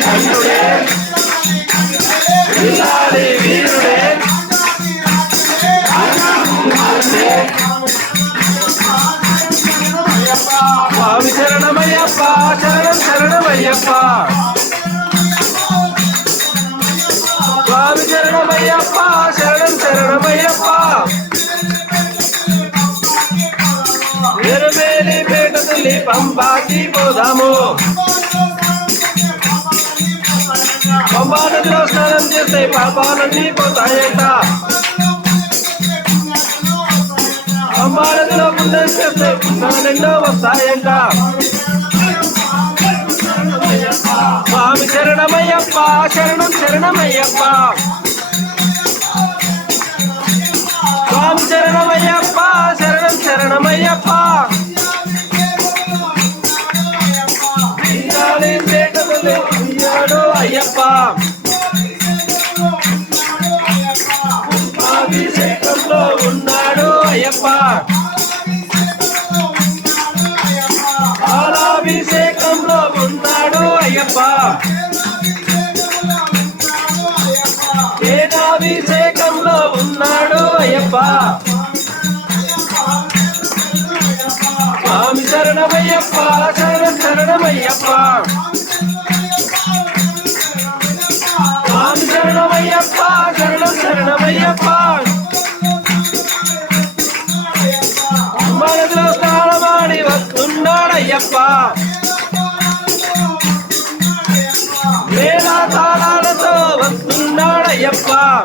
కంఠుడే ఇల్లాలి వీరుడే స్వామి శరణమయ్యప్ప శరణం శరణమయ్యప్ప స్వామి శరణమయ్యప్ప శరణం శరణమయ్యప్ప ఎరుమేలి పేట తుల్లి పంపాకి పోదాము పంపా నదిలో స్నానం చేస్తే పాపాలన్నీ పోతాయంట పంపా నదిలో పుణ్యం చేస్తే పుణ్యాలెన్నో వస్తాయంట స్వామి శరణమయ్యప్ప శరణం శరణమయ్యప్ప స్వామి శరణమయ్యప్ప శరణం శరణమయ్యప్ప అయ్యప్ప అభిషేకంలో ఉన్నాడు అయ్యప్ప పాలాభిషేకంలో ఉన్నాడు అయ్యప్ప వేదాభిషేకంలో ఉన్నాడు అయ్యప్ప